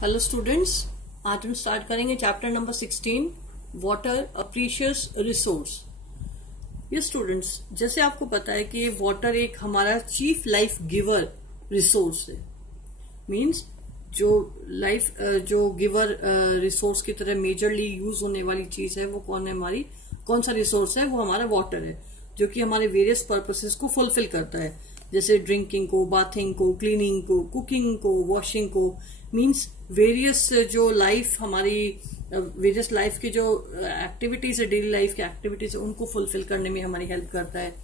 Hello students, आज हम start करेंगे चैप्टर नंबर 16 वाटर अ प्रीशियस रिसोर्स। ये स्टूडेंट्स, जैसे आपको पता है कि वाटर एक हमारा चीफ लाइफ गिवर रिसोर्स है। मींस जो गिवर रिसोर्स की तरह मेजरली यूज होने वाली चीज है वो कौन सा रिसोर्स है? वो हमारा वाटर है, जो कि हमारे वेरियस पर्पसेस को फुलफिल करता है, जैसे ड्रिंकिंग को, बाथिंग को, क्लीनिंग को, कुकिंग को, वॉशिंग को। मींस वेरियस जो लाइफ हमारी वेरियस लाइफ की जो एक्टिविटीज है, डेली लाइफ की एक्टिविटीज है, उनको फुलफिल करने में हमारी हेल्प करता है।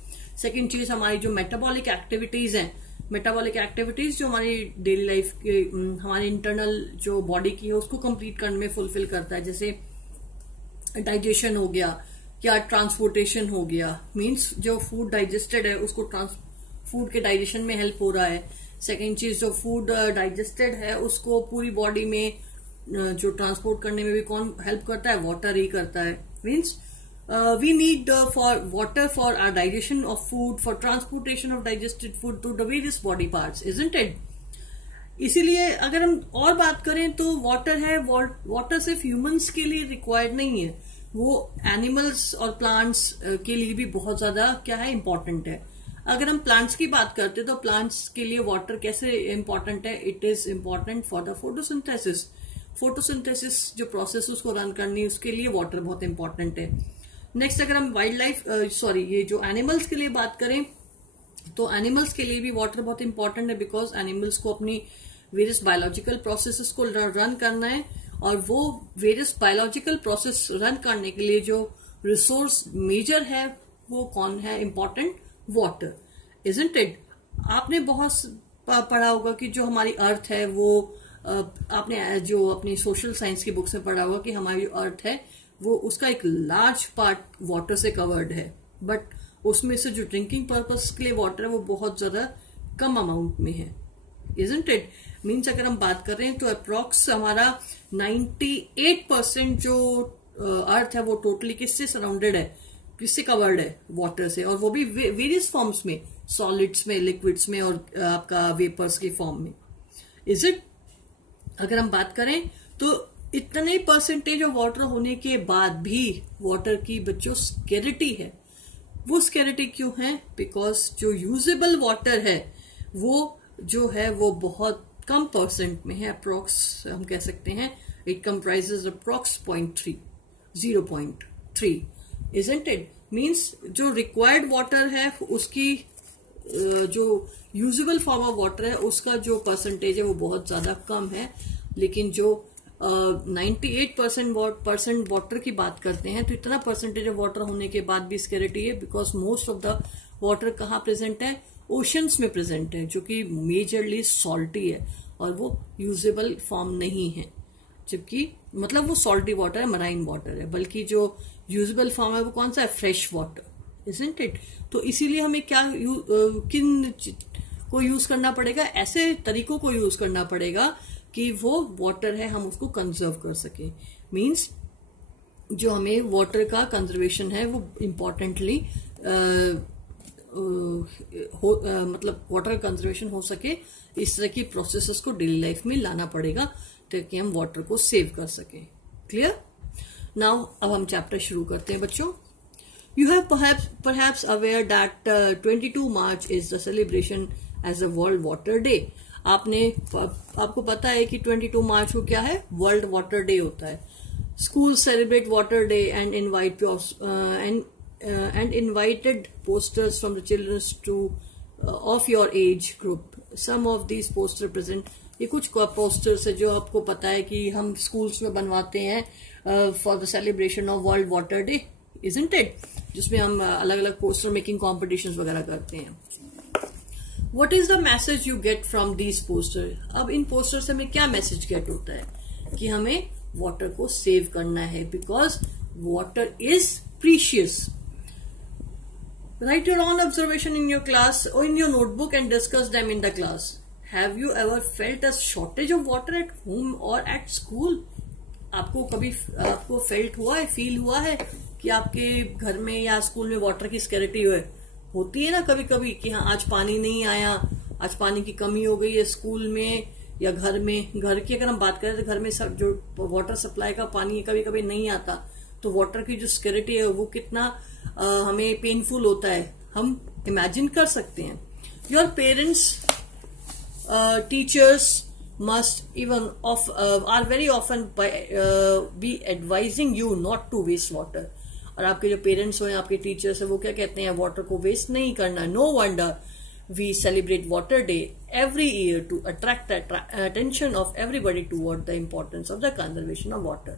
सेकेंड चीज, हमारी जो मेटाबॉलिक एक्टिविटीज हैं, मेटाबॉलिक एक्टिविटीज जो हमारी डेली लाइफ के हमारी इंटरनल जो बॉडी की है उसको कंप्लीट करने में फुलफिल करता है, जैसे डाइजेशन हो गया या ट्रांसपोर्टेशन हो गया। मींस जो फूड डाइजेस्टेड है उसको फूड के डाइजेशन में हेल्प हो रहा है। सेकेंड चीज, जो फूड डाइजेस्टेड है उसको पूरी बॉडी में जो ट्रांसपोर्ट करने में भी कौन हेल्प करता है? वाटर ही करता है। Means we need for water for our digestion of food, for transportation of digested food to the various body parts, isn't it? इसीलिए अगर हम और बात करें तो वाटर है, वाटर सिर्फ ह्यूमंस के लिए रिक्वायर्ड नहीं है, वो एनिमल्स और प्लांट्स के लिए भी बहुत ज्यादा क्या है, इंपॉर्टेंट है। अगर हम प्लांट्स की बात करते हैं तो प्लांट्स के लिए वाटर कैसे इंपॉर्टेंट है? It is important for the photosynthesis. Photosynthesis जो प्रोसेस उसको रन करनी है उसके लिए वाटर बहुत इंपॉर्टेंट है। नेक्स्ट, अगर हम ये जो एनिमल्स के लिए बात करें तो एनिमल्स के लिए भी वाटर बहुत इंपॉर्टेंट है, बिकॉज एनिमल्स को अपनी वेरियस बायोलॉजिकल प्रोसेसेस को रन करना है, और वो वेरियस बायोलॉजिकल प्रोसेस रन करने के लिए जो रिसोर्स मेजर है वो कौन है? Important, water, isn't it? आपने बहुत पढ़ा होगा कि जो हमारी अर्थ है वो आपने जो अपनी सोशल साइंस की बुक्स में पढ़ा होगा कि हमारी जो अर्थ है वो उसका एक लार्ज पार्ट वाटर से कवर्ड है, बट उसमें से जो ड्रिंकिंग पर्पस के लिए वाटर है वो बहुत ज्यादा कम अमाउंट में है, इजंट इट? मीन्स अगर हम बात कर रहे हैं तो अप्रोक्स हमारा 98% जो अर्थ है वो टोटली किससे सराउंडेड है, किससे कवर्ड है? वाटर से, और वो भी वेरियस फॉर्म्स में, सॉलिड्स में, लिक्विड्स में, और आपका वेपर्स के फॉर्म में, इज इट? अगर हम बात करें तो इतने परसेंटेज ऑफ वाटर होने के बाद भी वाटर की जो स्केरिटी है, वो स्केरिटी क्यों है? बिकॉज जो यूजेबल वाटर है वो जो है वो बहुत कम परसेंट में है। अप्रोक्स हम कह सकते हैं it comprises approx 0.3, isn't it? Means जो रिक्वायर्ड वाटर है उसकी जो यूजेबल फॉर्म ऑफ वाटर है उसका जो परसेंटेज है वो बहुत ज्यादा कम है। लेकिन जो 98% वाटर की बात करते हैं तो इतना परसेंटेज ऑफ वाटर होने के बाद भी स्केरिटी है, because most of the water कहाँ प्रेजेंट है? ओशंस में प्रेजेंट है, जो कि मेजरली सॉल्टी है और वो यूजेबल फॉर्म नहीं है। जबकि मतलब वो सॉल्टी वाटर है, मराइन वाटर है, बल्कि जो यूजेबल फॉर्म है वो कौन सा है? Fresh water, isn't it? तो इसीलिए हमें किन को यूज करना पड़ेगा? ऐसे तरीकों को यूज करना पड़ेगा कि वो वाटर है हम उसको कंजर्व कर सके। मींस जो हमें वाटर का कंजर्वेशन है वो इम्पोर्टेंटली मतलब वाटर कंजर्वेशन हो सके, इस तरह की प्रोसेसेस को डेली लाइफ में लाना पड़ेगा ताकि हम वाटर को सेव कर सके। क्लियर? नाउ अब हम चैप्टर शुरू करते हैं बच्चों। You have perhaps aware that 22 March is the celebration as a World Water Day। आपको पता है कि 22 मार्च को क्या है? वर्ल्ड वाटर डे होता है। School celebrate water day and invited posters from the childrens to of your age group. Some of these poster present, ये कुछ पोस्टर्स है जो आपको पता है कि हम स्कूल्स में बनवाते हैं for the celebration of world water day, isn't it? जिसमें हम अलग अलग पोस्टर मेकिंग कॉम्पिटिशन्स वगैरह करते हैं। What is the message you get from these posters? अब इन पोस्टर से हमें क्या मैसेज गेट होता है? कि हमें वाटर को सेव करना है, because water is precious. Write your own observation in your class or in your notebook and discuss them in the class. Have you ever felt a shortage of water at home or at school? आपको feel हुआ है कि आपके घर में या school में water की स्कैरिटी होती है ना कभी कभी, कि हाँ आज पानी नहीं आया, आज पानी की कमी हो गई है स्कूल में, या घर में, घर की अगर हम बात करें तो घर में सब जो वाटर सप्लाई का पानी कभी कभी नहीं आता, तो वाटर की जो स्कैरिटी है वो कितना हमें पेनफुल होता है, हम इमेजिन कर सकते हैं. Your parents, teachers must even are very often be advising you not to waste water. और आपके जो पेरेंट्स हो, आपके टीचर्स है, वो क्या कहते हैं, वाटर को वेस्ट नहीं करना. No wonder we celebrate water day every year to attract the attention of everybody toward the importance of the conservation of water.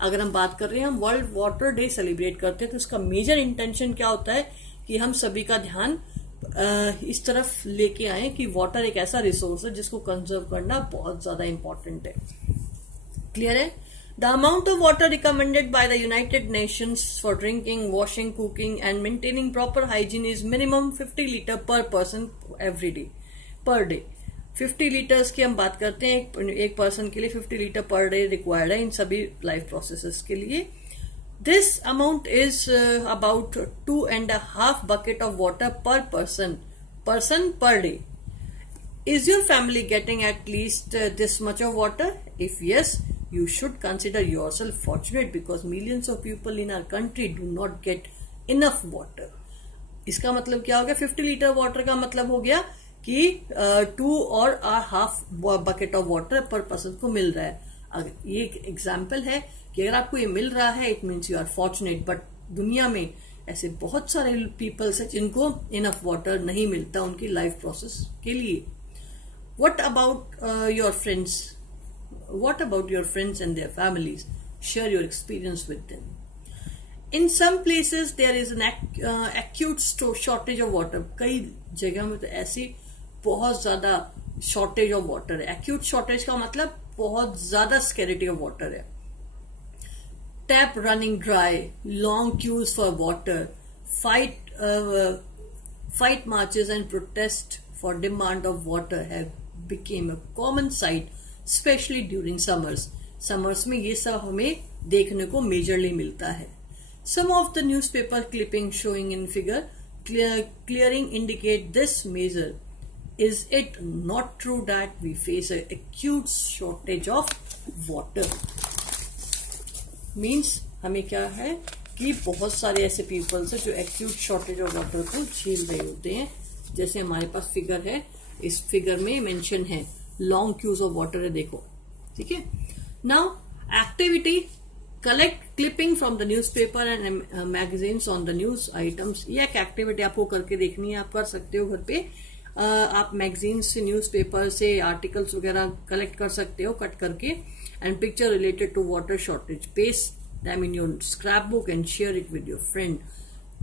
अगर हम बात कर रहे हैं, हम वर्ल्ड वाटर डे सेलिब्रेट करते हैं, तो उसका मेजर इंटेंशन क्या होता है कि हम सभी का ध्यान इस तरफ लेके आए कि वाटर एक ऐसा रिसोर्स है जिसको कंजर्व करना बहुत ज्यादा इंपॉर्टेंट है. क्लियर है? The amount of water recommended by the United Nations for drinking, washing, cooking and maintaining proper hygiene is minimum 50 litre per person every day, per day. 50 litres की हम बात करते हैं, एक पर्सन के लिए 50 लीटर पर डे रिक्वायर्ड है इन सभी लाइफ प्रोसेसेस के लिए. This amount is about 2.5 bucket of water per person per day. Is your family getting at least this much of water? If yes, you should consider yourself fortunate because millions of people in our country do not get enough water. इसका मतलब क्या हो गया? 50 litre water का मतलब हो गया कि 2.5 bucket of water पर पर्सन को मिल रहा है. अगर ये एक एग्जाम्पल है कि अगर आपको ये मिल रहा है, it means you are fortunate. But दुनिया में ऐसे बहुत सारे पीपल्स हैं जिनको इनफ वाटर नहीं मिलता उनकी लाइफ प्रोसेस के लिए. What about your friends? What about your friends and their families? Share your experience with them. In some places there is an acute shortage of water. कई जगह में तो ऐसी बहुत ज्यादा शॉर्टेज ऑफ वाटर है. एक्यूट शॉर्टेज का मतलब बहुत ज्यादा स्कैरिटी ऑफ वाटर है. Tap running dry, long queues for water, fight marches and protest for demand of water have become a common sight, especially during summers. Summers में ये सब हमें देखने को मेजरली मिलता है. Some of the newspaper clippings showing in figure clearing indicate this measure. Is it not true that we face an acute shortage of water? Means हमें क्या है कि बहुत सारे ऐसे पीपल्स हैं जो एक्यूट शॉर्टेज ऑफ वाटर को झेल रहे होते हैं. जैसे हमारे पास फिगर है, इस फिगर में मेंशन है लॉन्ग क्यूज ऑफ वाटर है, देखो. ठीक है. Now activity, collect clipping from the newspaper and magazines on the news items. ये एक एक्टिविटी आपको करके देखनी है, आप कर सकते हो घर पे. आप मैगजीन से, न्यूज़पेपर से आर्टिकल्स वगैरह कलेक्ट कर सकते हो कट करके, and picture related to water shortage. Paste them in your scrapbook and share it with your friend.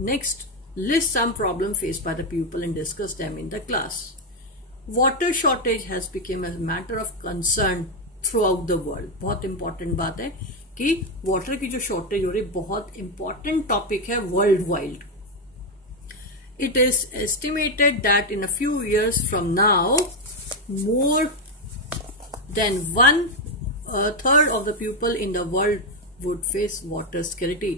Next, list some problem faced by the pupil and discuss them in the class. Water shortage has become a matter of concern throughout the world. बहुत important बात है कि water की जो shortage हो रही है बहुत important topic है world wide. It is estimated that in a few years from now, more than 1/3 of the people in the world would face water scarcity.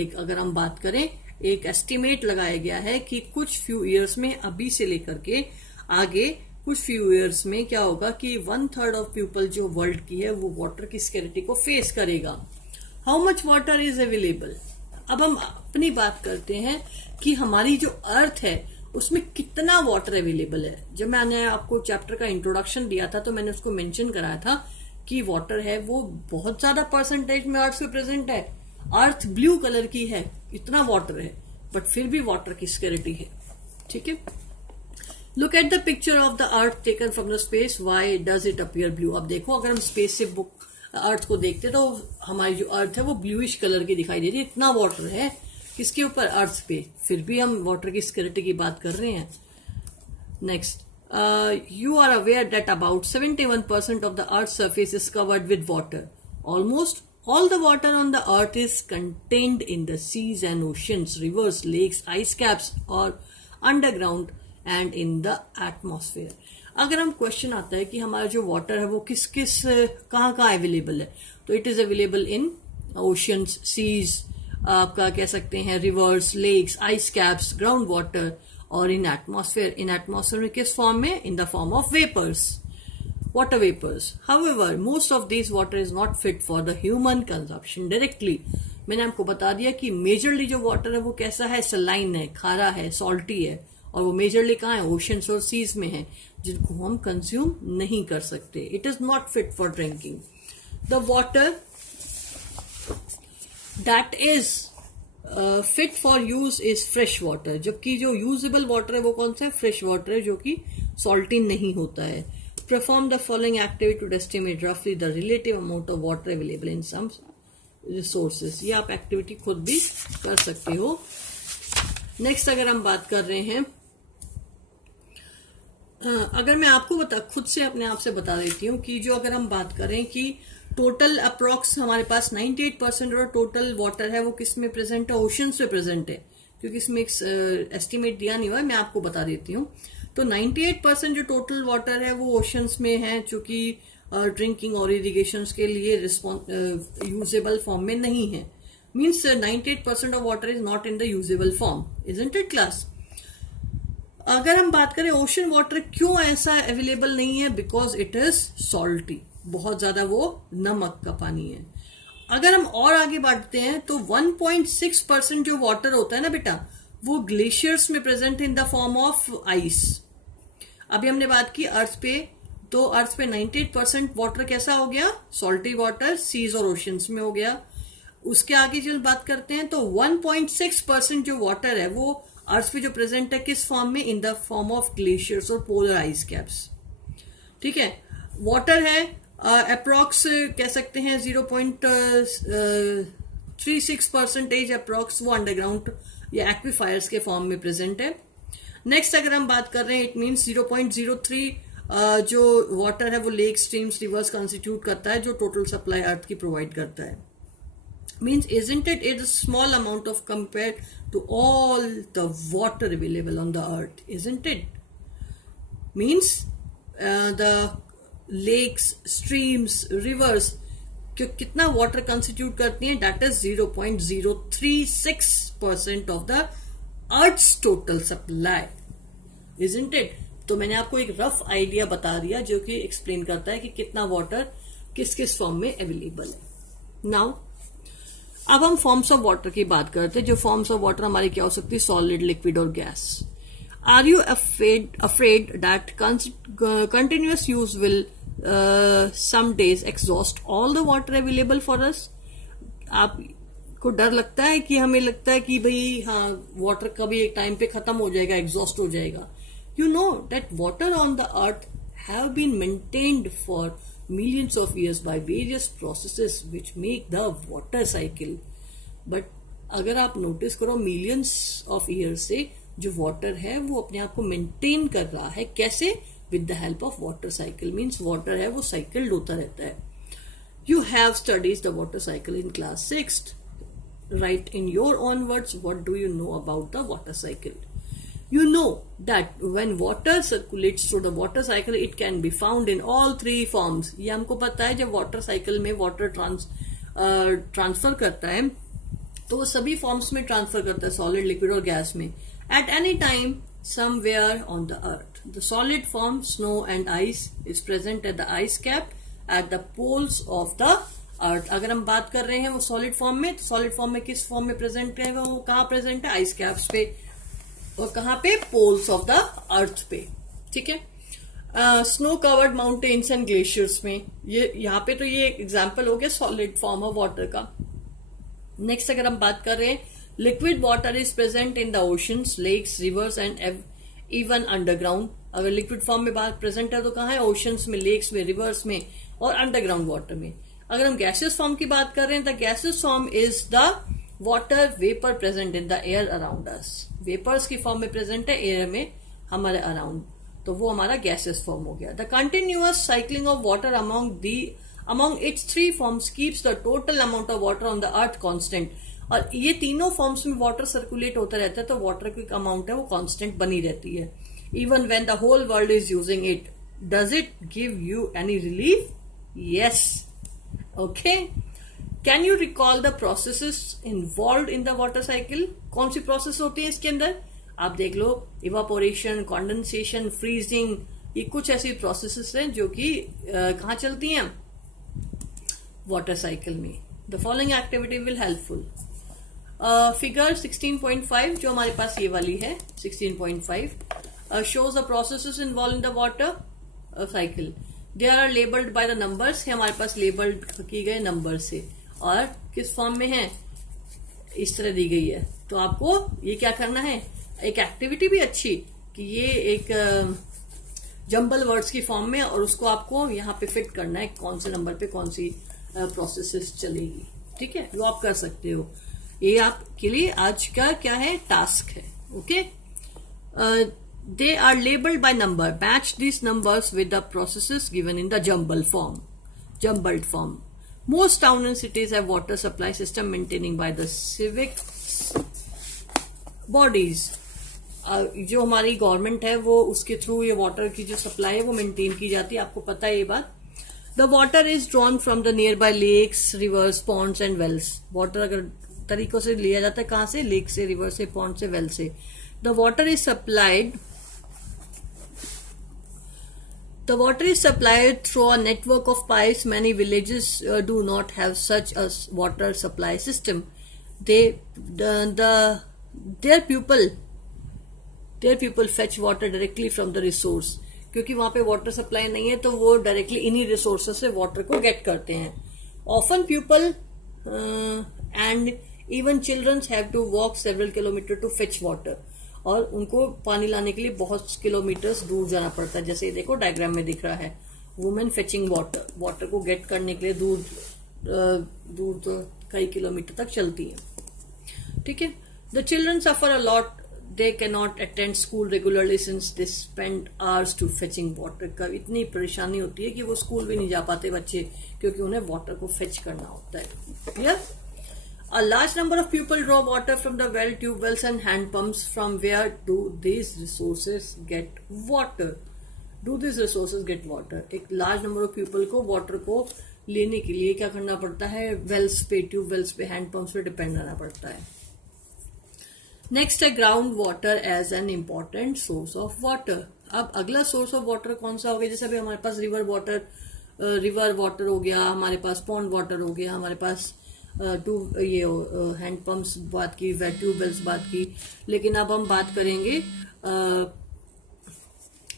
एक अगर हम बात करें, एक एस्टिमेट लगाया गया है कि कुछ फ्यू ईयर्स में, अभी से लेकर के आगे कुछ फ्यू ईयर्स में क्या होगा कि 1/3 ऑफ पीपल जो वर्ल्ड की है वो वाटर की स्कैरिटी को फेस करेगा. How much water is available? अब हम अपनी बात करते हैं कि हमारी जो अर्थ है उसमें कितना वाटर अवेलेबल है. जब मैंने आपको चैप्टर का इंट्रोडक्शन दिया था तो मैंने उसको मेंशन कराया था कि वाटर है वो बहुत ज्यादा परसेंटेज में अर्थ पे प्रेजेंट है. अर्थ ब्लू कलर की है, इतना वाटर है, बट फिर भी वाटर की स्कैरिटी है. ठीक है. Look at the picture of the earth taken from the space. Why does it appear blue? अब देखो, अगर हम स्पेस से अर्थ को देखते तो हमारी जो अर्थ है वो ब्लूइश कलर की दिखाई दे रही है. इतना वाटर है किसके ऊपर? अर्थ पे. फिर भी हम वाटर की स्कैरिटी की बात कर रहे हैं. Next, you are aware that about 71% of the Earth's surface is covered with water. Almost all the water on the Earth is contained in the seas and oceans, rivers, lakes, ice caps, or underground and in the atmosphere. अगर हम question आता है कि हमारा जो water है वो किस किस कहाँ अवेलेबल है, तो it is available in oceans, seas, आपका कह सकते हैं rivers, lakes, ice caps, ground water, और इन एटमॉस्फेयर. इन एटमॉस्फेयर में किस फॉर्म में? In the form of vapours. water vapors. However, most of these water is not fit for the human consumption directly. मैंने आपको बता दिया कि majorly जो वाटर है वो कैसा है, सलाइन है, खारा है, सॉल्टी है, और वो मेजरली कहाँ है, ओशंस और सीज में है, जिनको हम कंज्यूम नहीं कर सकते. It is not fit for drinking. The water that is fit for use is fresh water. जबकि जो यूजेबल वाटर है वो कौन सा है, फ्रेश वाटर है, जो कि सॉल्टी नहीं होता है. Perform the following activity to estimate roughly the relative amount of water available in some resources. ये आप एक्टिविटी खुद भी कर सकते हो. नेक्स्ट अगर हम बात कर रहे हैं, अगर मैं आपको खुद से अपने आप से बता देती हूँ कि जो अगर हम बात करें कि टोटल अप्रोक्स हमारे पास 98% और टोटल वाटर है वो किस में प्रेजेंट है, ओशंस में प्रेजेंट है. क्योंकि इसमें एक एस्टिमेट दिया नहीं हुआ है, मैं आपको बता देती हूँ. तो 98% जो टोटल वाटर है वो ओशंस में है, चूंकि ड्रिंकिंग और इरिगेशन के लिए यूजेबल फॉर्म में नहीं है. Means 98% of water is not in the usable form. Isn't it class? अगर हम बात करें ओशन वाटर क्यों ऐसा अवेलेबल नहीं है, बिकॉज इट इज सॉल्टी. बहुत ज्यादा वो नमक का पानी है. अगर हम और आगे बढ़ते हैं तो 1.6% जो वाटर होता है ना बेटा, वो ग्लेशियर्स में present in the form of ice. अभी हमने बात की अर्थ पे, तो अर्थ पे 98% वाटर कैसा हो गया, सॉल्टी वाटर, सीज और ओशंस में हो गया. उसके आगे जब बात करते हैं तो 1.6% जो वाटर है वो अर्थ पे जो प्रेजेंट है किस फॉर्म में, in the form of glaciers और पोलर आइस कैप्स. ठीक है. वाटर है अप्रोक्स कह सकते हैं 0.36% अप्रोक्स वो अंडरग्राउंड या एक्विफायर्स के फॉर्म में प्रेजेंट है. नेक्स्ट अगर हम बात कर रहे हैं, इट मीन्स 0.03 जो वाटर है वो लेक, स्ट्रीम्स, रिवर्स कंस्टिट्यूट करता है, जो टोटल सप्लाई अर्थ की प्रोवाइड करता है. Means isn't it a small amount of compared to all the water available on the earth, isn't it? Means the lakes, streams, rivers कितना water constitute करती हैं, that is 0.036% of the earth's total supply. Isn't it? तो मैंने आपको एक rough idea बता दिया जो कि एक्सप्लेन करता है कि कितना वाटर किस किस फॉर्म में अवेलेबल है. नाउ अब हम फॉर्म्स ऑफ वाटर की बात करते हैं. जो फॉर्म्स ऑफ वाटर हमारी क्या हो सकती है, सॉलिड, लिक्विड और gas. Are you afraid that continuous use will some days exhaust all the water available for us? आपको डर लगता है कि हमें लगता है कि भाई हाँ वाटर कभी एक टाइम पे खत्म हो जाएगा, एग्जॉस्ट हो जाएगा. You know that water on the earth have been maintained for millions of years by various processes which make the water cycle. But अगर आप नोटिस करो, मिलियंस ऑफ ईयर से जो वाटर है वो अपने आप को मेंटेन कर रहा है. कैसे? With the help of water cycle. Means water है वो साइकिल्ड होता रहता है. You have studies the water cycle in class 6. Right in your own words what do you know about the water cycle. You know that when water circulates through the water cycle, it can be found in all three forms. ये हमको पता है, जब water cycle में water transfer करता है तो वो सभी फॉर्म्स में ट्रांसफर करता है, सॉलिड, लिक्विड और गैस में. At any time somewhere on the earth. The solid form, snow and ice, is present at the ice cap at the poles of the earth. अगर हम बात कर रहे हैं वो सॉलिड फॉर्म में, तो सॉलिड फॉर्म में किस फॉर्म में प्रेजेंट है, वो कहाँ प्रेजेंट है, आइस कैप्स पे, और कहाँ पे, पोल्स ऑफ द अर्थ पे. ठीक है. Snow covered mountains and glaciers में, ये यहाँ पे तो ये एग्जाम्पल हो गया सॉलिड फॉर्म ऑफ वाटर का. नेक्स्ट अगर हम बात कर रहे हैं, liquid water is present in the oceans, lakes, rivers and even underground. अगर लिक्विड फॉर्म में बात प्रेजेंट है तो कहाँ है, ओशंस में, लेक्स में, रिवर्स में और अंडरग्राउंड वाटर में. अगर हम गैसेस फॉर्म की बात कर रहे हैं, the gases form is the water vapour present in the air around us. Vapours की फॉर्म में प्रेजेंट है एयर में हमारे अराउंड, तो वो हमारा गैसेस फॉर्म हो गया. The continuous cycling of water among its three forms keeps the total amount of water on the earth constant. और ये तीनों फॉर्म्स में वाटर सर्कुलेट होता रहता है, तो वाटर की अमाउंट है वो कांस्टेंट बनी रहती है. Even when the whole world is using it, does it give you any relief? Yes. Okay. Can you recall the processes involve in the water cycle? कौन सी प्रोसेस होती है इसके अंदर? आप देख लो, इवापोरेशन, कॉन्डेंसेशन, फ्रीजिंग, ये कुछ ऐसी प्रोसेसेस हैं जो कि कहाँ चलती हैं, वाटर साइकिल में। The following activity will helpful. Figure 16.5 जो हमारे पास ये वाली है 16.5 shows the processes involved in the water cycle. They are labeled by the numbers, है हमारे पास लेबल्ड की गए नंबर से, और किस फॉर्म में है, इस तरह दी गई है। तो आपको ये क्या करना है, एक एक्टिविटी भी अच्छी कि ये एक जंबल वर्ड्स की फॉर्म में, और उसको आपको यहाँ पे फिट करना है कौन से नंबर पे कौन सी प्रोसेसेस चलेगी। ठीक है, वो आप कर सकते हो। ये आपके लिए आज का क्या है, टास्क है। Okay, they are labelled by number, match this numbers with the processes given in the jumbled form. Most town and cities have water supply system maintaining by the civic bodies. जो हमारी government है वो उसके through ये water की जो supply है वो मेंटेन की जाती है, आपको पता है ये बात। The water is drawn from the nearby lakes, rivers, ponds and wells. Water अगर तरीकों से लिया जाता है, कहां से, लेक से, रिवर से, पॉन्ड से, वेल से। The water is supplied through a network of pipes. Many villages do not have such a water supply system. There people fetch water directly from the resource. क्योंकि वहां पे water supply नहीं है तो वो directly इन्हीं resources से water को गेट करते हैं। Often people and even childrens have to walk several kilometre to fetch water. और उनको पानी लाने के लिए बहुत किलोमीटर्स दूर जाना पड़ता है। जैसे ये देखो डायग्राम में दिख रहा है, वुमेन फेचिंग वाटर को गेट करने के लिए दूर तो कई किलोमीटर तक चलती है। ठीक है, the children suffer a lot, they cannot attend school regularly since they spend hours to fetching water। का इतनी परेशानी होती है कि वो स्कूल भी नहीं जा पाते बच्चे, क्योंकि उन्हें वाटर को फेच करना होता है। Clear? A large number of people draw water from the well, tube wells and hand pumps. From where do these resources get water? एक लार्ज नंबर ऑफ पीपल को वाटर को लेने के लिए क्या करना पड़ता है, वेल्स पे, ट्यूब वेल्स पे, हैंड पंप्स पे डिपेंड रहना पड़ता है। नेक्स्ट है ground water as an important source of water. अब अगला सोर्स ऑफ वाटर कौन सा हो गया, जैसे अभी हमारे पास रिवर वाटर हो गया, हमारे पास पॉन्ड वाटर हो गया, हमारे पास हैंड पंप्स बात की, ट्यूबवेल्स बात की। लेकिन अब हम बात करेंगे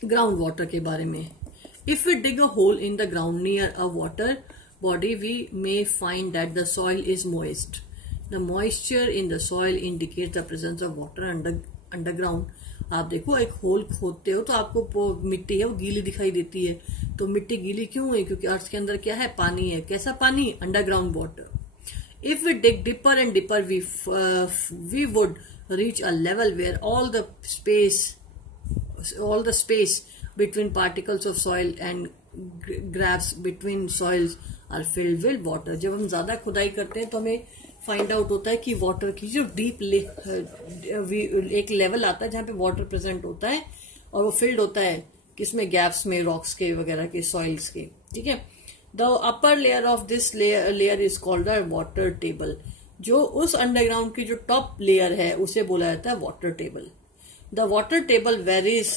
ग्राउंड वाटर के बारे में। If we dig a hole in the ground near a water body we may find that the soil is moist. The moisture in the soil indicates the presence of water underground। आप देखो एक whole खोदते हो तो आपको मिट्टी है वो गीली दिखाई देती है। तो मिट्टी गीली क्यों है, क्योंकि अर्थ के अंदर क्या है, पानी है। कैसा पानी, underground water. If we dig deeper and deeper we would reach a level where all the space between particles of soil and gaps between soils are filled with water। जब हम ज्यादा खुदाई करते हैं तो हमें फाइंड आउट होता है कि वाटर की जो डीप एक लेवल आता है जहां पे वाटर प्रेजेंट होता है, और वो फिल्ड होता है किसमें, गैप्स में, रॉक्स के वगैरह के, सॉइल्स के। ठीक है, the upper layer of this layer is called the water table. जो उस अंडरग्राउंड की जो टॉप लेयर है उसे बोला जाता है water table. The water table varies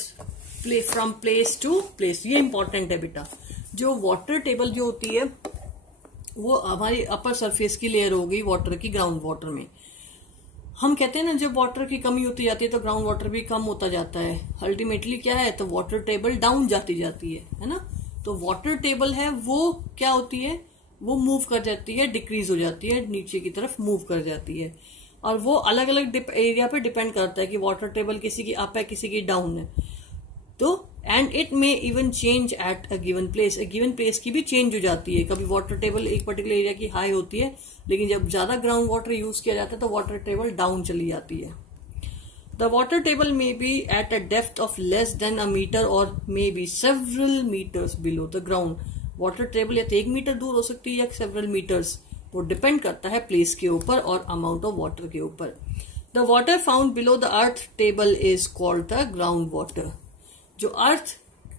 from place to place. ये इंपॉर्टेंट है बेटा। जो वाटर टेबल जो होती है वो हमारी अपर सरफेस की लेयर होगी वाटर की, ग्राउंड वाटर में। हम कहते हैं ना जब वाटर की कमी होती जाती है तो ग्राउंड वाटर भी कम होता जाता है। अल्टीमेटली क्या है, तो वाटर टेबल डाउन जाती जाती है ना। तो वाटर टेबल है वो क्या होती है, वो मूव कर जाती है, डिक्रीज हो जाती है, नीचे की तरफ मूव कर जाती है। और वो अलग अलग एरिया पे डिपेंड करता है कि वाटर टेबल किसी की अप है, किसी की डाउन है। तो and it may even change at a given place. Given place की भी चेंज हो जाती है। कभी वाटर टेबल एक पर्टिकुलर एरिया की हाई होती है, लेकिन जब ज्यादा ग्राउंड वाटर यूज किया जाता है तो वाटर टेबल डाउन चली जाती है। The water table may be at a depth of less than a metre और may be several metres below the ground. Water table या तो 1 मीटर दूर हो सकती है या सेवरल मीटर्स, वो डिपेंड करता है प्लेस के ऊपर और अमाउंट ऑफ वाटर के ऊपर। The water found below the earth table is called the ground water. जो अर्थ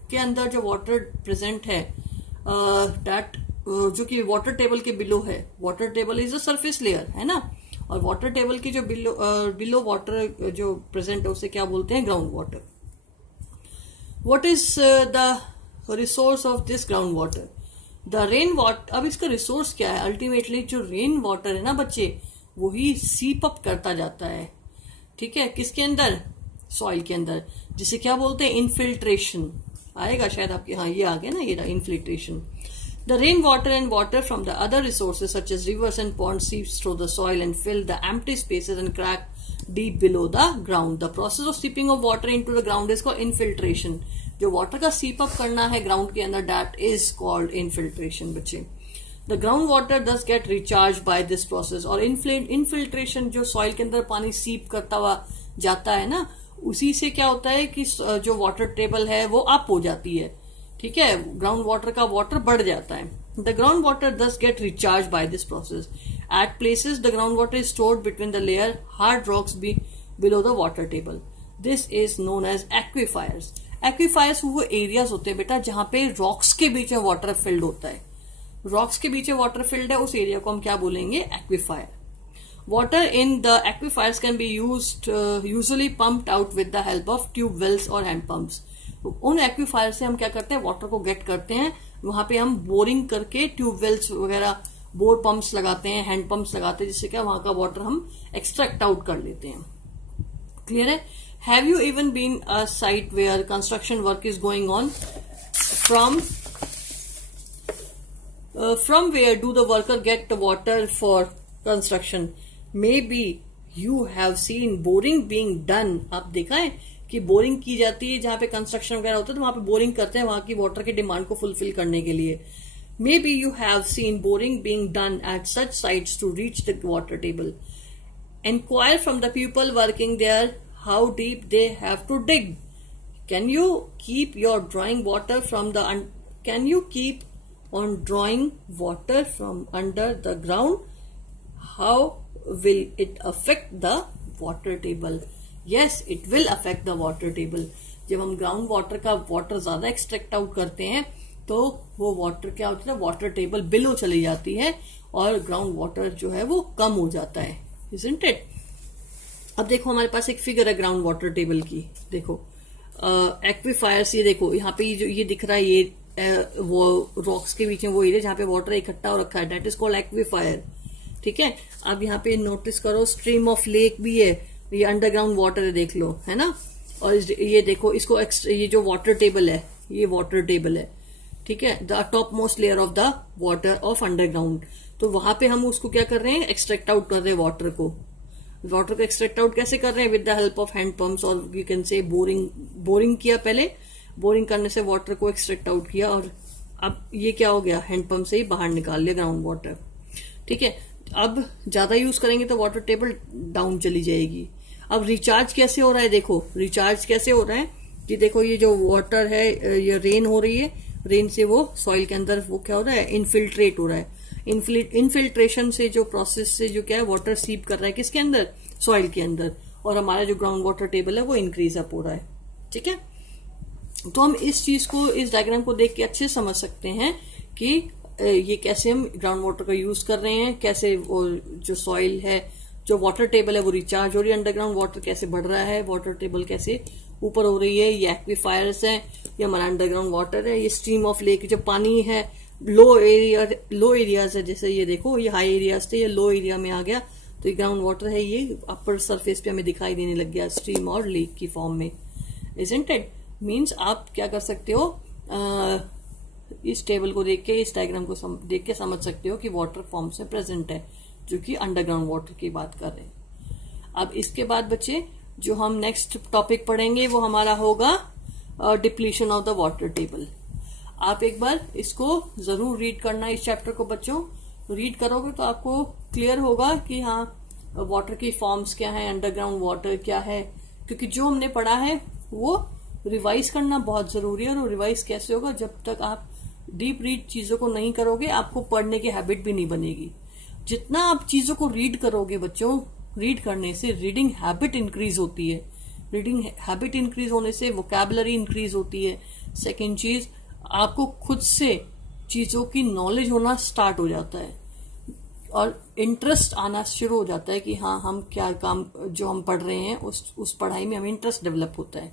के अंदर जो वाटर प्रेजेंट है दैट जो कि वाटर टेबल के बिलो है, water table is a surface layer है ना, और वाटर टेबल की जो बिलो वाटर जो प्रेजेंट है उसे क्या बोलते हैं, ground water. What is the resource of this ground water? The rain water, अब इसका रिसोर्स क्या है? अल्टीमेटली जो रेन वाटर है ना बच्चे, वही सीप अप करता जाता है, ठीक है, किसके अंदर? सॉइल के अंदर, जिसे क्या बोलते हैं? इनफिल्ट्रेशन। आएगा शायद आपके, हाँ ये आ गया ना, ये रहा infiltration. The rainwater and water from the other resources such as rivers and ponds seeps through the soil and fill the empty spaces and crack deep below the ground. The process of seeping of water into the ground is called infiltration. जो water का seep up करना है ground के अंदर, that is called infiltration बच्चे। The groundwater thus get recharged by this process। और infiltration जो soil के अंदर पानी seep करता हुआ जाता है ना, उसी से क्या होता है कि जो water table है वो up हो जाती है, ठीक है, ग्राउंड वाटर का वाटर बढ़ जाता है। The ground water does get recharge by this process. At places the ground water is stored between the layer hard rocks below the water table. This is known as aquifers. Aquifers वो areas होते हैं बेटा जहां पे rocks के बीच में water field होता है। रॉक्स के बीच में वाटर फिल्ड है, उस एरिया को हम क्या बोलेंगे? Aquifer. Water in the aquifers can be usually pumped out with the help of tube wells और हैंड पंप्स। उन एक्विफायर से हम क्या करते हैं? वाटर को गेट करते हैं। वहां पे हम बोरिंग करके ट्यूबवेल्स वगैरह, बोर पंप्स लगाते हैं, हैंड पंप्स लगाते हैं, जिससे क्या वहां का वाटर हम एक्सट्रैक्ट आउट कर लेते हैं। क्लियर है? Have you even been a site where construction work is going on? From where do the worker get the water for construction? Maybe you have seen boring being done. आप देखा है कि boring की जाती है, जहां पे construction वगैरह होता है तो वहां पे बोरिंग करते हैं वहां की वाटर की डिमांड को फुलफिल करने के लिए। Maybe you have seen boring being done at such sites to reach the water table. Inquire from the people working there how deep they have to dig. Can you keep your drawing water from the can you keep on drawing water from under the ground? How will it affect the water table? Yes, it will affect the water table. जब हम ground water का water ज्यादा extract out करते हैं तो वो water क्या होता है? वाटर टेबल बिलो चली जाती है और ग्राउंड वाटर जो है वो कम हो जाता है। Isn't it? अब देखो हमारे पास एक फिगर है ग्राउंड वाटर टेबल की। देखो एक्विफायर्स, ये देखो यहाँ पे जो ये दिख रहा है, ये वो रॉक्स के बीच में वो एरिया जहाँ पे वाटर इकट्ठा हो रखा है, डेट इज कॉल्ड एक्विफायर। ठीक है, अब यहाँ पे नोटिस करो स्ट्रीम ऑफ लेक भी है, ये अंडरग्राउंड वाटर है, देख लो, है ना। और ये देखो इसको ये जो वाटर टेबल है, ये वाटर टेबल है, ठीक है, the top most layer of the water of underground. तो वहां पे हम उसको क्या कर रहे हैं? एक्सट्रैक्ट आउट कर रहे हैं वाटर को। वाटर को एक्सट्रैक्ट आउट कैसे कर रहे हैं? With the help of hand pumps, और यू कैन से बोरिंग किया पहले, बोरिंग करने से वाटर को एक्सट्रैक्ट आउट किया, और अब ये क्या हो गया? हैंड पंप से ही बाहर निकाल लिया ग्राउंड वाटर। ठीक है, अब ज्यादा यूज करेंगे तो वाटर टेबल डाउन चली जाएगी। अब रिचार्ज कैसे हो रहा है? देखो रिचार्ज कैसे हो रहा है कि देखो ये जो वाटर है, ये रेन हो रही है, रेन से वो सॉइल के अंदर वो क्या हो रहा है? इनफिल्ट्रेट हो रहा है। इनफिल्ट्रेशन से जो प्रोसेस से जो क्या है वाटर सीप कर रहा है किसके अंदर? सॉइल के अंदर, और हमारा जो ग्राउंड वाटर टेबल है वो इंक्रीज अप हो रहा है। ठीक है, तो हम इस चीज को, इस डायग्राम को देख के अच्छे समझ सकते हैं कि ये कैसे हम ग्राउंड वाटर का यूज कर रहे हैं, कैसे वो जो सॉइल है, जो वाटर टेबल है वो रिचार्ज हो रही है, अंडरग्राउंड वाटर कैसे बढ़ रहा है, वाटर टेबल कैसे ऊपर हो रही है। ये एक्विफायर्स है, ये हमारा अंडरग्राउंड वाटर है, ये स्ट्रीम ऑफ लेक जो पानी है, लो एरियाज है, जैसे ये देखो ये हाई एरियाज थे, ये लो एरिया में आ गया, तो ये ग्राउंड वाटर है, ये अपर सरफेस पे हमें दिखाई देने लग गया स्ट्रीम और लेक की फॉर्म में। Isn't it? मीन्स आप क्या कर सकते हो, इस टेबल को देख के, इस डायग्राम को देख के समझ सकते हो कि वाटर फॉर्म से प्रेजेंट है, जो कि अंडरग्राउंड वाटर की बात कर रहे हैं। अब इसके बाद बच्चे जो हम नेक्स्ट टॉपिक पढ़ेंगे वो हमारा होगा depletion of the water table. आप एक बार इसको जरूर रीड करना, इस चैप्टर को बच्चों रीड करोगे तो आपको क्लियर होगा कि हाँ वाटर की फॉर्म्स क्या है, अंडरग्राउंड वाटर क्या है, क्योंकि जो हमने पढ़ा है वो रिवाइज करना बहुत जरूरी है। और रिवाइज कैसे होगा? जब तक आप डीप रीड चीजों को नहीं करोगे आपको पढ़ने की हैबिट भी नहीं बनेगी। जितना आप चीजों को रीड करोगे बच्चों, रीड करने से रीडिंग हैबिट इंक्रीज होती है, रीडिंग हैबिट इंक्रीज होने से वोकैबुलरी इंक्रीज होती है। सेकेंड चीज, आपको खुद से चीजों की नॉलेज होना स्टार्ट हो जाता है और इंटरेस्ट आना शुरू हो जाता है कि हाँ हम क्या काम जो हम पढ़ रहे हैं उस पढ़ाई में हमें इंटरेस्ट डेवलप होता है।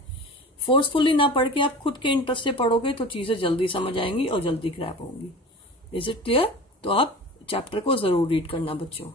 फोर्सफुली ना पढ़ के आप खुद के इंटरेस्ट से पढ़ोगे तो चीजें जल्दी समझ आएंगी और जल्दी क्रैप होंगी। Is it clear? तो आप चैप्टर को जरूर रीड करना बच्चों।